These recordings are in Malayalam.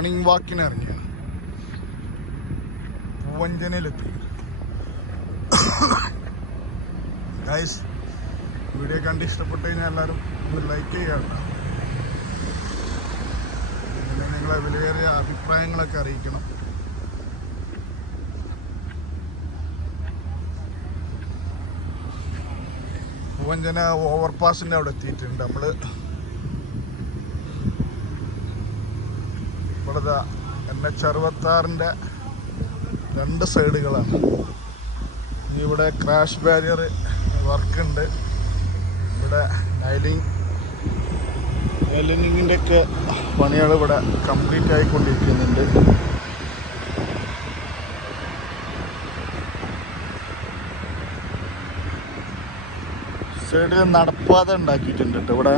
മോർണിംഗ് വാക്കിന് ഇറങ്ങിയാണ്. പൂവഞ്ചനയിലെത്തി. ഗൈസ്, വീഡിയോ കണ്ട് ഇഷ്ടപ്പെട്ടു കഴിഞ്ഞാൽ എല്ലാവരും ഒന്ന് ലൈക്ക് ചെയ്യാറുണ്ട്. പിന്നെ നിങ്ങളെ വിലയേറിയ അഭിപ്രായങ്ങളൊക്കെ അറിയിക്കണം. പൂവഞ്ചന ഓവർപാസിൻ്റെ അവിടെ എത്തിയിട്ടുണ്ട്. നമ്മൾ ഇവിടുത്തെ NH66 രണ്ട് സൈഡുകളാണ്. ഇവിടെ ക്രാഷ് ബാരിയർ വർക്കുണ്ട്. ഇവിടെ നൈലിങ്ങിൻ്റെ ഒക്കെ പണികൾ ഇവിടെ കംപ്ലീറ്റ് ആയിക്കൊണ്ടിരിക്കുന്നുണ്ട്. സൈഡിൽ നടപ്പാത ഉണ്ടാക്കിയിട്ടുണ്ട് കേട്ടോ. ഇവിടെ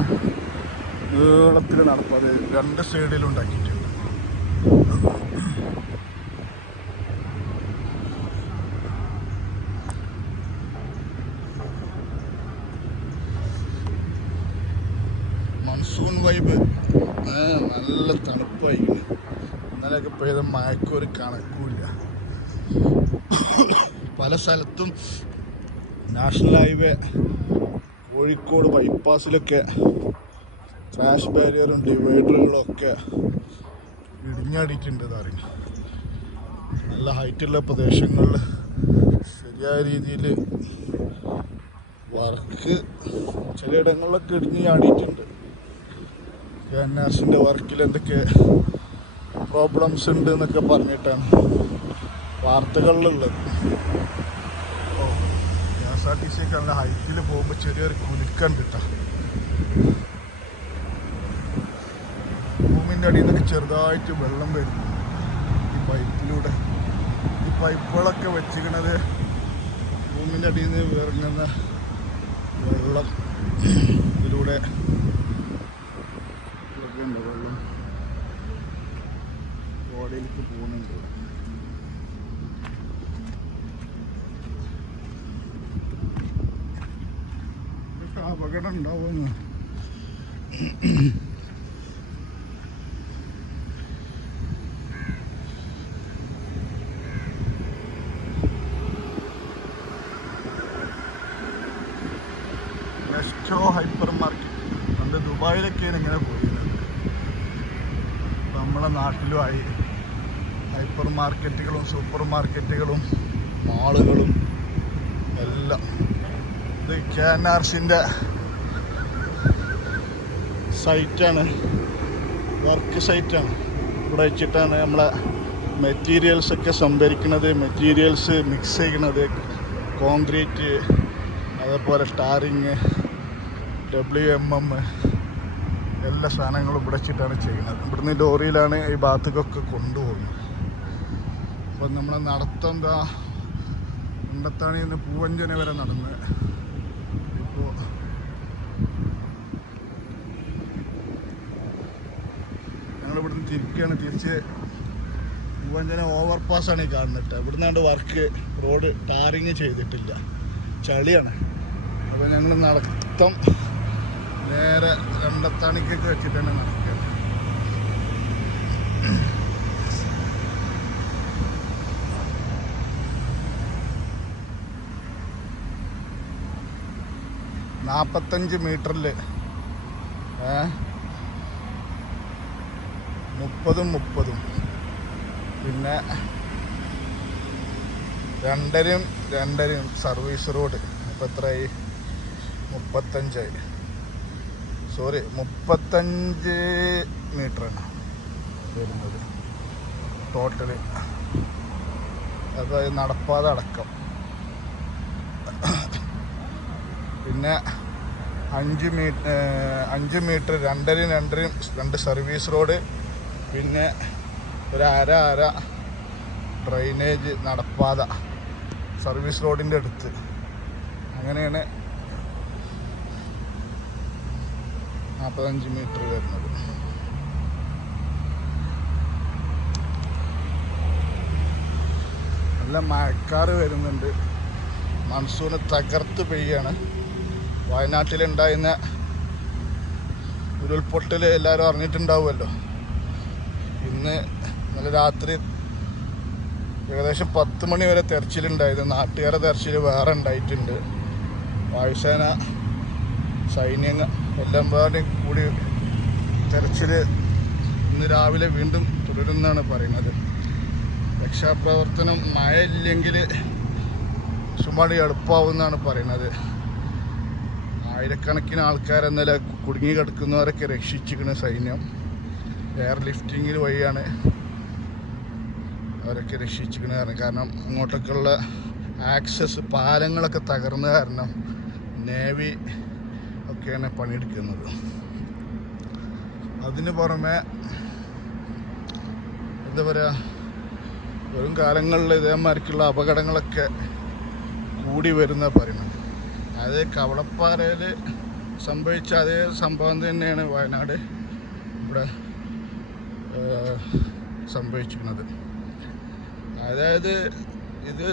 നീളത്തിൽ നടപ്പാത രണ്ട് സൈഡിലും ഉണ്ടാക്കിയിട്ടുണ്ട്. മൺസൂൺ വൈബ്, നല്ല തണുപ്പായിരിക്കും. ഇന്നലെയൊക്കെ പെയ്ത മഴക്കൊരു കണക്കുമില്ല. പല സ്ഥലത്തും നാഷണൽ ഹൈവേ കോഴിക്കോട് ബൈപ്പാസിലൊക്കെ ക്രാഷ് ബാരിയറും ഡിവൈഡറുകളൊക്കെ ഇടിഞ്ഞടിക്കേണ്ടത് അറിയും. നല്ല ഹൈറ്റുള്ള പ്രദേശങ്ങളിൽ ശരിയായ രീതിയിൽ വർക്ക് ചിലയിടങ്ങളിലൊക്കെ ഇടിഞ്ഞ് ചാടിയിട്ടുണ്ട്. NRCൻ്റെ വർക്കിൽ എന്തൊക്കെ പ്രോബ്ലംസ് ഉണ്ട് എന്നൊക്കെ പറഞ്ഞിട്ടാണ് വാർത്തകളിലുള്ളത്. KSRTC ഒക്കെ നല്ല ഹൈറ്റിൽ പോകുമ്പോൾ ചെറിയൊരു കുലുക്കം കിട്ടാം. ഭൂമിൻ്റെ അടിയിൽ നിന്നൊക്കെ ചെറുതായിട്ട് വെള്ളം വരും ഈ പൈപ്പിലൂടെ. ഈ പൈപ്പുകളൊക്കെ വെച്ചിരിക്കുന്നത് ഭൂമിൻ്റെ അടിയിൽ നിന്ന് ഇറങ്ങുന്ന വെള്ളം ഇതിലൂടെ വെള്ളം ബോഡിയിലേക്ക് പോകുന്നുണ്ട്. അപകടം ഉണ്ടാവുമെന്ന് നെസ്റ്റോ ഹൈപ്പർ മാർക്കറ്റ് പണ്ട് ദുബായിലൊക്കെയാണ് ഇങ്ങനെ പോയിരുന്നത്. നമ്മളെ നാട്ടിലുമായി ഹൈപ്പർ മാർക്കറ്റുകളും സൂപ്പർ മാർക്കറ്റുകളും മാളുകളും എല്ലാം. ഇത് KNRCൻ്റെ സൈറ്റാണ്, വർക്ക് സൈറ്റാണ്. ഇവിടെ വെച്ചിട്ടാണ് നമ്മളെ മെറ്റീരിയൽസൊക്കെ സംഭരിക്കുന്നത്, മെറ്റീരിയൽസ് മിക്സ് ചെയ്യുന്നത്. കോൺക്രീറ്റ്, അതേപോലെ ടാറിങ്, WMM എല്ലാ സാധനങ്ങളും ഇവിടെ വെച്ചിട്ടാണ് ചെയ്യുന്നത്. ഇവിടുന്ന് ലോറിയിലാണ് ഈ ഭാഗത്തേക്കൊക്കെ കൊണ്ടുപോകുന്നത്. അപ്പം നമ്മളെ നടത്തം എന്താ കണ്ടെത്താണിൽ നിന്ന് പൂവഞ്ചന വരെ നടന്ന് ഇപ്പോൾ ഞങ്ങളിവിടുന്ന് തിരിക്കുകയാണ്. തിരിച്ച് പൂവഞ്ചന ഓവർപാസാണ് ഈ കാണുന്നത്. ഇവിടുന്നാണ്ട് വർക്ക് റോഡ് ടാറിങ് ചെയ്തിട്ടില്ല, ചളിയാണ്. അപ്പോൾ ഞങ്ങൾ നടത്തം നേരെ കണ്ടെത്താണിക്കൊക്കെ വെച്ചിട്ടാണ് നടക്കുക. നാൽപ്പത്തഞ്ച് മീറ്ററിൽ 30 പിന്നെ 2.5 സർവീസ് റോഡ്. അപ്പോൾ എത്രയായി? 35 മീറ്ററാണ് വരുന്നത് ടോട്ടല്. അതായത് നടപ്പാത അടക്കം. പിന്നെ 5 മീറ്റർ 2.5 സർവീസ് റോഡ്, പിന്നെ ഒരു അര ഡ്രൈനേജ് നടപ്പാത സർവീസ് റോഡിൻ്റെ അടുത്ത്. അങ്ങനെയാണ് 45 മീറ്റർ വരുന്നത്. നല്ല മഴക്കാറ് വരുന്നുണ്ട്. മൺസൂണ് തകർത്ത് പെയ്യാണ്. വയനാട്ടിലുണ്ടായിരുന്ന ഉരുൾപൊട്ടൽ എല്ലാവരും അറിഞ്ഞിട്ടുണ്ടാവുമല്ലോ. ഇന്ന് ഇന്നലെ രാത്രി ഏകദേശം 10 മണി വരെ തെരച്ചിലുണ്ടായത്. നാട്ടുകാരെ തെരച്ചിൽ വേറെ ഉണ്ടായിട്ടുണ്ട്. വായുസേന, സൈന്യങ്ങൾ എല്ലാം കൂടി തെരച്ചിൽ ഇന്ന് രാവിലെ വീണ്ടും തുടരുമെന്നാണ് പറയുന്നത്. രക്ഷാപ്രവർത്തനം മഴ ഇല്ലെങ്കിൽ സുമാടി എളുപ്പമാവുമെന്നാണ് പറയുന്നത്. ആയിരക്കണക്കിന് ആൾക്കാരെന്നല്ല കുടുങ്ങി കിടക്കുന്നവരൊക്കെ രക്ഷിച്ചിരിക്കുന്ന സൈന്യം. എയർ ലിഫ്റ്റിങ്ങിൽ വഴിയാണ് അവരൊക്കെ രക്ഷിച്ചിരിക്കുന്നത്. കാരണം അങ്ങോട്ടൊക്കെയുള്ള ആക്സസ് പാലങ്ങളൊക്കെ തകർന്ന കാരണം നേവി ഒക്കെയാണ് പണിയെടുക്കുന്നത്. അതിന് പുറമെ എന്താ പറയുക, വരും കാലങ്ങളിൽ ഇതേമാതിരിക്കുള്ള അപകടങ്ങളൊക്കെ കൂടി വരുന്ന പറയുന്നത്. അതായത് കവളപ്പാറയിൽ സംഭവിച്ച അതേ സംഭവം തന്നെയാണ് വയനാട് ഇവിടെ സംഭവിച്ചിരിക്കുന്നത്. അതായത് ഇത്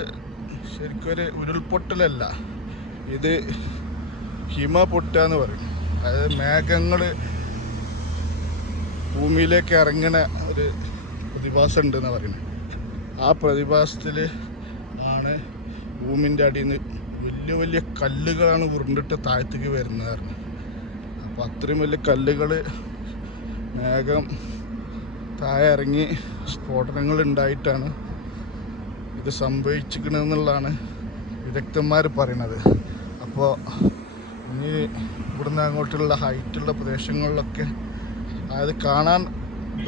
ശരിക്കൊരു ഉരുൾപൊട്ടലല്ല, ഇത് ഹിമ പൊട്ടുക എന്ന് പറയും. അതായത് മേഘങ്ങൾ ഭൂമിയിലേക്ക് ഇറങ്ങണ ഒരു പ്രതിഭാസം ഉണ്ടെന്ന് പറയുന്നത്. ആ പ്രതിഭാസത്തിൽ ആണ് ഭൂമിൻ്റെ അടിയിൽ നിന്ന് വലിയ വലിയ കല്ലുകളാണ് ഉരുണ്ടിട്ട് താഴത്തേക്ക് വരുന്നത്. അപ്പോൾ അത്രയും വലിയ കല്ലുകൾ മേഘം താഴെ ഇറങ്ങി സ്ഫോടനങ്ങൾ ഉണ്ടായിട്ടാണ് ഇത് സംഭവിച്ചിരിക്കണമെന്നുള്ളതാണ് വിദഗ്ധന്മാർ പറയുന്നത്. അപ്പോൾ ഇനി ഇവിടുന്ന് അങ്ങോട്ടുള്ള ഹൈറ്റുള്ള പ്രദേശങ്ങളിലൊക്കെ, അതായത് കാണാൻ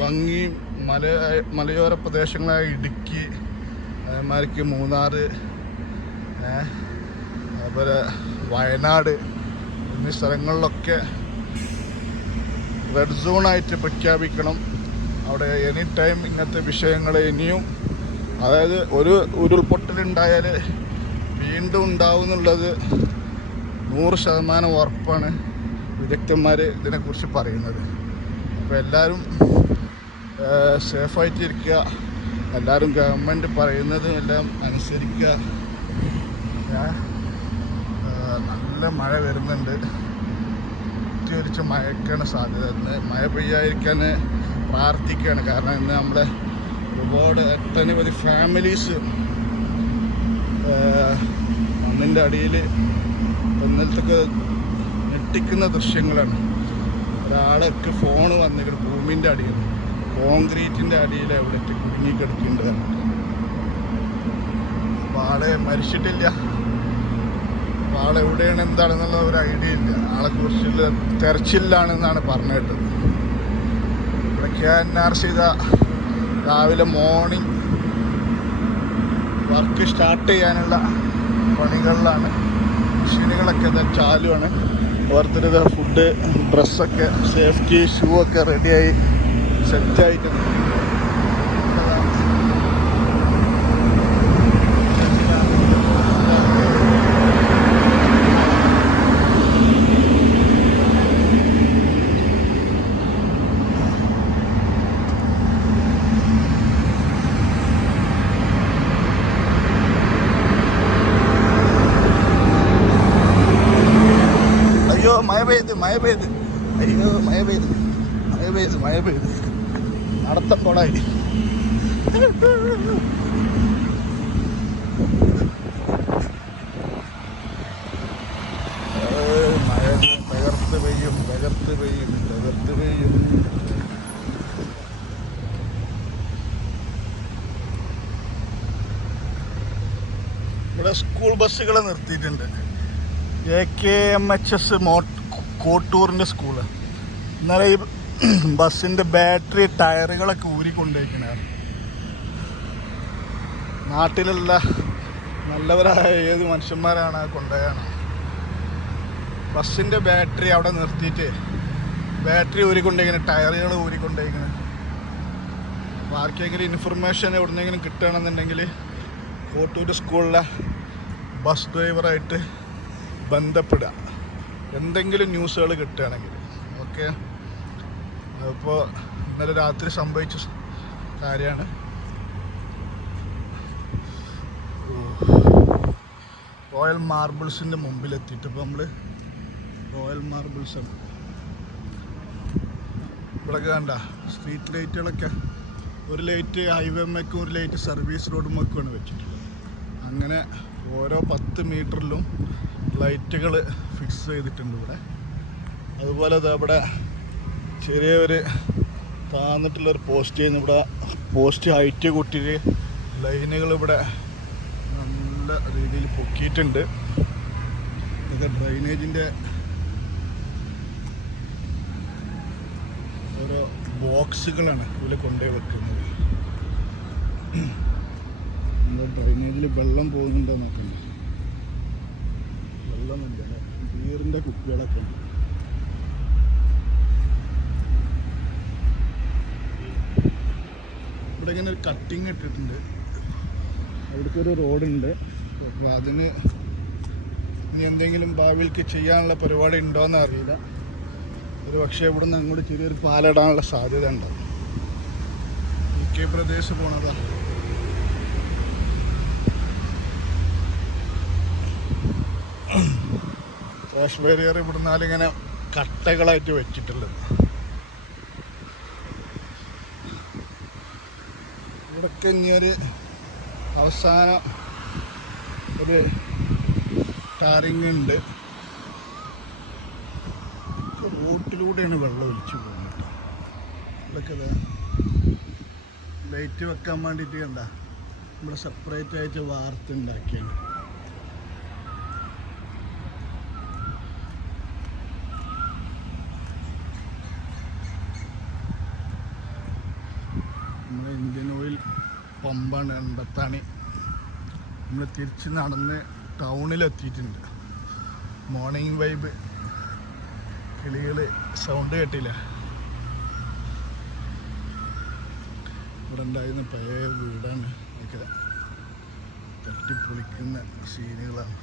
ഭംഗി മലയോര പ്രദേശങ്ങളായ ഇടുക്കി, അതേമാതിരിക്ക് മൂന്നാർ, അതുപോലെ വയനാട് എന്നീ സ്ഥലങ്ങളിലൊക്കെ റെഡ് സോണായിട്ട് പ്രഖ്യാപിക്കണം. അവിടെ എനി ടൈം ഇങ്ങനത്തെ വിഷയങ്ങൾ ഇനിയും, അതായത് ഒരു ഉരുൾപൊട്ടലുണ്ടായാൽ വീണ്ടും ഉണ്ടാവും എന്നുള്ളത് 100% ഉറപ്പാണ് വിദഗ്ധന്മാർ ഇതിനെക്കുറിച്ച് പറയുന്നത്. അപ്പോൾ എല്ലാവരും സേഫായിട്ടിരിക്കുക, എല്ലാവരും ഗവൺമെൻറ് പറയുന്നതും എല്ലാം അനുസരിക്കുക. നല്ല മഴ വരുന്നുണ്ട്, കുത്തിയൊലിച്ച് മഴയ്ക്കാണ് സാധ്യത. ഇന്ന് മഴ പെയ്യാതിരിക്കാൻ പ്രാർത്ഥിക്കുകയാണ്. കാരണം ഇന്ന് നമ്മുടെ ഒരുപാട് ഒട്ടനവധി ഫാമിലീസ് മണ്ണിൻ്റെ അടിയിൽ ഇന്നലത്തൊക്കെ ഞെട്ടിക്കുന്ന ദൃശ്യങ്ങളാണ്. ഒരാളൊക്കെ ഫോണ് വന്നിട്ട് ഭൂമിൻ്റെ അടിയിൽ, കോൺക്രീറ്റിൻ്റെ അടിയിൽ എവിടെയൊക്കെ കുടുങ്ങിക്കിടക്കുന്നുണ്ട്. അപ്പോൾ ആളെ മരിച്ചിട്ടില്ല, അപ്പോൾ ആളെവിടെയാണ് എന്താണെന്നുള്ള ഒരു ഐഡിയ ഇല്ല. ആളെക്കുറിച്ചുള്ള തെരച്ചിലാണെന്നാണ് പറഞ്ഞു കേട്ടത്. ഇവിടെ KNRC രാവിലെ മോർണിംഗ് വർക്ക് സ്റ്റാർട്ട് ചെയ്യാനുള്ള പണികളിലാണ്. മെഷീനുകളൊക്കെ ചാലുവാണ്. ഓരോരുത്തരുടെ ഫുഡ്, ഡ്രസ്സൊക്കെ, സേഫ്റ്റി ഷൂ ഒക്കെ റെഡിയായി സെറ്റായിട്ടുണ്ട്. മഴ പെയ്ത് അയ്യോ മഴ പെയ്ത് നടത്തം കൊടായി. മഴ തകർത്ത് പെയ്യും. ഇവിടെ സ്കൂൾ ബസ്സുകൾ നിർത്തിയിട്ടുണ്ട്. AKMHS കോട്ടൂറിൻ്റെ സ്കൂള്. ഇന്നലെ ഈ ബസ്സിൻ്റെ ബാറ്ററി ടയറുകളൊക്കെ ഊരിക്കൊണ്ടിരിക്കണായിരുന്നു. നാട്ടിലുള്ള നല്ലവരായ ഏത് മനുഷ്യന്മാരാണ് കൊണ്ടുപോയാണ്. ബസ്സിൻ്റെ ബാറ്ററി അവിടെ നിർത്തിയിട്ട് ബാറ്ററി ഊരിക്കൊണ്ടിരിക്കുന്നത്, ടയറുകൾ ഊരിക്കൊണ്ടിരിക്കുന്നത്. അപ്പോൾ ആർക്കെങ്കിലും ഇൻഫർമേഷൻ എവിടുന്നെങ്കിലും കിട്ടുകയാണെന്നുണ്ടെങ്കിൽ കോട്ടൂർ സ്കൂളിലെ ബസ് ഡ്രൈവറായിട്ട് ബന്ധപ്പെടുക, എന്തെങ്കിലും ന്യൂസുകൾ കിട്ടുകയാണെങ്കിൽ. ഓക്കെ, അപ്പോൾ ഇന്നലെ രാത്രി സംഭവിച്ച കാര്യമാണ്. റോയൽ മാർബിൾസിൻ്റെ മുമ്പിലെത്തിയിട്ട് ഇപ്പോൾ നമ്മൾ റോയൽ മാർബിൾസാണ്. ഇവിടെ കണ്ട സ്ട്രീറ്റ് ലൈറ്റുകളൊക്കെ ഒരു ലൈറ്റ് ഹൈവേമ്മയ്ക്കും ഒരു ലൈറ്റ് സർവീസ് റോഡുമ്മക്കുമാണ് വെച്ചിട്ടുള്ളത്. അങ്ങനെ ഓരോ 10 മീറ്ററിലും ലൈറ്റുകൾ ഫിക്സ് ചെയ്തിട്ടുണ്ട് ഇവിടെ. അതുപോലെ ഇവിടെ ചെറിയൊരു താന്നിട്ടുള്ളൊരു പോസ്റ്റ് ചെയ്യുന്നു. ഇവിടെ പോസ്റ്റ് ഹൈറ്റ് കൂട്ടിയിട്ട് ലൈനുകൾ ഇവിടെ നല്ല രീതിയിൽ പൊക്കിയിട്ടുണ്ട്. ഇതൊക്കെ ഡ്രൈനേജിൻ്റെ ഓരോ ബോക്സുകളാണ് ഇവിടെ കൊണ്ടുപോയി വെക്കുന്നത്. നമ്മുടെ ഡ്രൈനേജിൽ വെള്ളം പോകുന്നുണ്ടോ നോക്കണ്ട. വെള്ളമല്ല, ബീറിൻ്റെ കുപ്പികളൊക്കെ ഉണ്ട്. ഇവിടെ ഇങ്ങനെ ഒരു കട്ടിങ് ഇട്ടിട്ടുണ്ട്. അവിടേക്ക് ഒരു റോഡുണ്ട്. അപ്പോൾ അതിന് ഇനി എന്തെങ്കിലും ഭാവിയിലേക്ക് ചെയ്യാനുള്ള പരിപാടി ഉണ്ടോയെന്ന് അറിയില്ല. ഒരു പക്ഷേ ഇവിടെ നിന്ന് അങ്ങോട്ട് ചെറിയൊരു പാലിടാനുള്ള സാധ്യത ഉണ്ടാവും. UK പ്രദേശ് പോണതാ. ക്രാഷ് ബാരിയർ ഇവിടുന്നാലിങ്ങനെ കട്ടകളായിട്ട് വെച്ചിട്ടുള്ളത്. ഇവിടൊക്കെ ഇനിയൊരു അവസാനം ഒരു ടാറിങ് ഉണ്ട്. റോട്ടിലൂടെയാണ് വെള്ളം ഒലിച്ചു പോകുന്നത്. ഇതൊക്കെ ലൈറ്റ് വെക്കാൻ വേണ്ടിയിട്ട് കണ്ട ഇവിടെ സെപ്പറേറ്റ് ആയിട്ട് വാർത്തുണ്ടാക്കിയാണ്. നമ്മുടെ ഇന്ത്യൻ ഓയിൽ പമ്പാണ് എണ്ടത്താണി. നമ്മൾ തിരിച്ച് നടന്ന് ടൗണിലെത്തിയിട്ടുണ്ട്. മോർണിംഗ് വൈബ്, കിളികൾ സൗണ്ട് കേട്ടില്ല. ഇവിടെ ഉണ്ടായിരുന്ന പഴയ വീടാണ്. ഒക്കെ തട്ടിപ്പൊളിക്കുന്ന സീനുകളാണ്.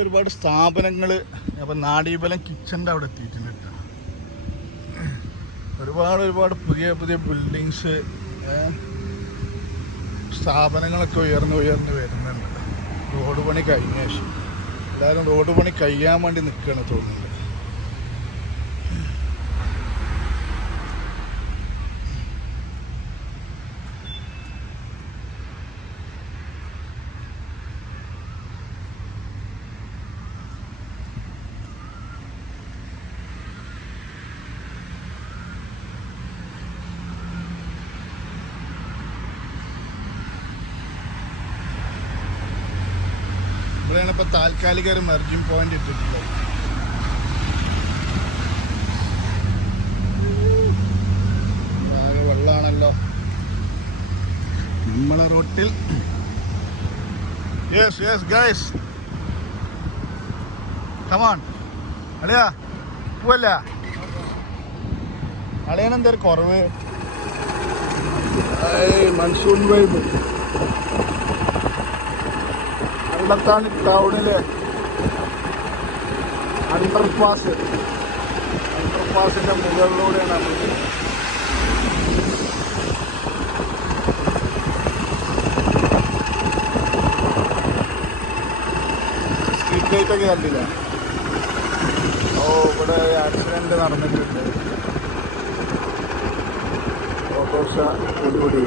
ഒരുപാട് സ്ഥാപനങ്ങൾ. അപ്പം നാടീബലം കിച്ചൻ്റെ അവിടെ എത്തിയിട്ടുണ്ട് കേട്ടോ. ഒരുപാട് പുതിയ ബിൽഡിങ്സ്, സ്ഥാപനങ്ങളൊക്കെ ഉയർന്ന് വരുന്നുണ്ട്. റോഡ് പണി കഴിഞ്ഞ ശേഷം എല്ലാവരും റോഡ് പണി കഴിയാൻ വേണ്ടി നിൽക്കുകയാണ് തോന്നുന്നുണ്ട്. ഇവിടെയാണ് ഇപ്പോൾ താൽക്കാലിക ഒരു മെർജിങ് പോയിന്റ് ഇട്ടിട്ടുള്ളത്. ആകെ വെള്ളമാണല്ലോ നമ്മളെ റോട്ടിൽ. Yes guys, come on. അളിയാ പോവല്ല, അളിയനെന്തൊരു കുറവ്. Monsoon vibe. എണ്ടത്താണി ടൗണിലെ അണ്ടർപാസിൻ്റെ മുകളിലൂടെയാണ് നമ്മൾ. സ്ട്രീറ്റ് ലൈറ്റൊക്കെ കണ്ടില്ല. ഇവിടെ ആക്സിഡൻറ്റ് നടന്നിട്ടുണ്ട്. ഓട്ടോറിക്ഷ കൂടി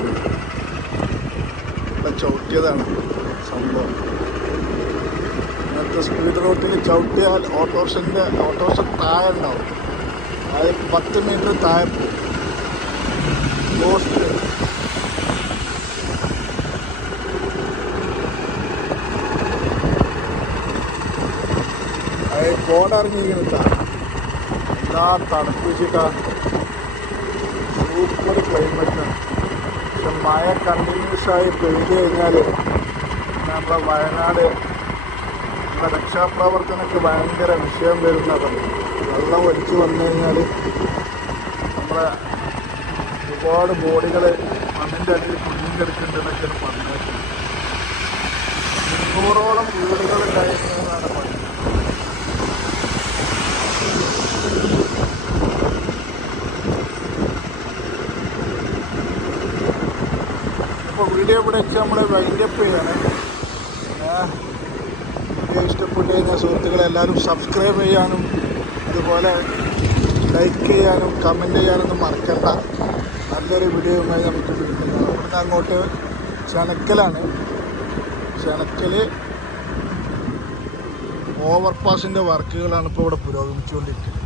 ഇവിടെ ചവിട്ടിയതാണ് സംഭവം. ഇങ്ങനത്തെ സ്പീഡ് റോട്ടിൽ ചവിട്ടിയാൽ ഓട്ടോറിക്ഷ താഴെ ഉണ്ടാവും. അതായത് 10 മീറ്റർ താഴെ പോകും. പോസ്റ്റ് കോടിറങ്ങിയിരിക്കുന്നില്ല. എല്ലാ തണുപ്പിച്ചിട്ടാണ്. സൂപ്പർ ക്ലൈമറ്റാണ്. പക്ഷെ മഴ കണ്ടിന്യൂസായി പെയ്ത് കഴിഞ്ഞാൽ നമ്മുടെ വയനാട് രക്ഷാപ്രവർത്തനമൊക്കെ ഭയങ്കര വിഷയം വരുന്നതാണ്. വെള്ളം ഒലിച്ചു വന്നു കഴിഞ്ഞാൽ നമ്മളെ ഒരുപാട് ബോഡികൾ മണ്ണിൻ്റെ അടിയിൽ കുടുങ്ങിക്കെടുക്കുന്നുണ്ടെന്നൊക്കെയാണ് പറഞ്ഞത്. 200ഓളം വീടുകൾ ഉണ്ടായിരുന്നതാണ് പറഞ്ഞത്. അപ്പോൾ വീഡിയോ ഇവിടെ വെച്ച് നമ്മൾ വൈൻഡപ്പ് ചെയ്യാണ്. വീഡിയോ ഇഷ്ടപ്പെട്ട് കഴിഞ്ഞാൽ സുഹൃത്തുക്കളെല്ലാവരും സബ്സ്ക്രൈബ് ചെയ്യാനും അതുപോലെ ലൈക്ക് ചെയ്യാനും കമൻറ്റ് ചെയ്യാനൊന്നും മറക്കണ്ട. നല്ല നല്ലൊരു വീഡിയോയുമായി നമുക്ക് വീണ്ടും കാണാം. ഇവിടുന്ന് അങ്ങോട്ട് ചനക്കലാണ്. ചനക്കൽ ഓവർപാസിൻ്റെ വർക്കുകളാണ് ഇപ്പോൾ ഇവിടെ പുരോഗമിച്ചുകൊണ്ടിരിക്കുന്നത്.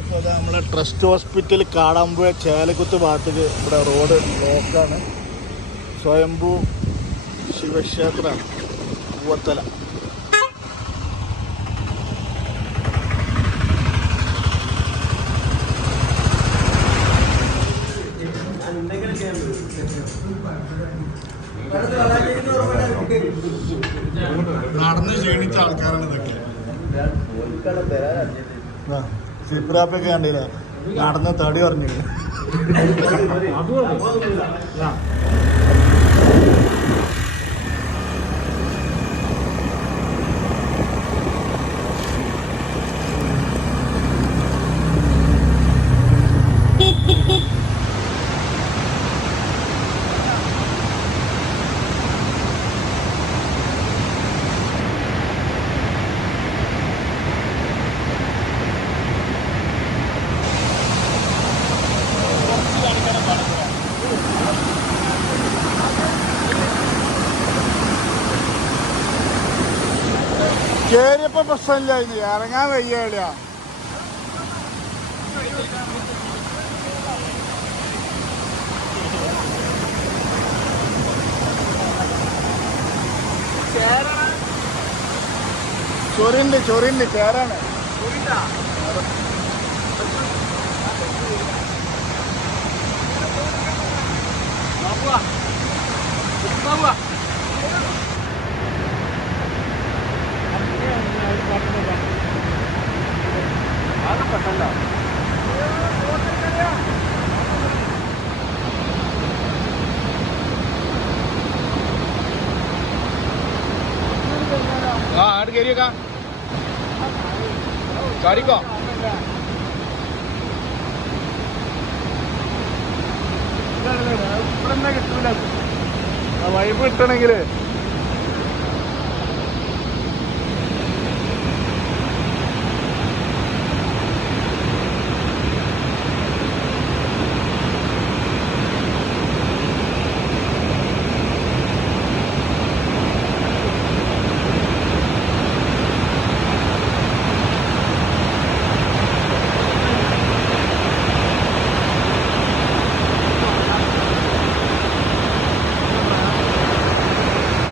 ഇപ്പോൾ അത് നമ്മളെ ട്രസ്റ്റ് ഹോസ്പിറ്റൽ കാടാമ്പുഴ ചേലക്കുത്ത് ഭാഗത്തേക്ക് ഇവിടെ റോഡ് ബ്ലോക്കാണ്. സ്വയംഭൂ ശിവക്ഷേത്രമാണ് പൂവത്തല. നടന്ന് ക്ഷീണിച്ച ആൾക്കാരാണ് ഇതൊക്കെ. സിപ്രാപ്പൊക്കെ കണ്ടില്ല, നടന്ന് തടി പറഞ്ഞില്ല. കേറിയപ്പോ പ്രശ്നമില്ലായിരുന്നു, ഇറങ്ങാൻ വയ്യ. ചൊറിണ്ട് കേറാണ്. ആട് കയറിയേക്കാ ചാടിക്കോ. ഇവിടെ കിട്ടൂല വൈബ് കിട്ടണമെങ്കിൽ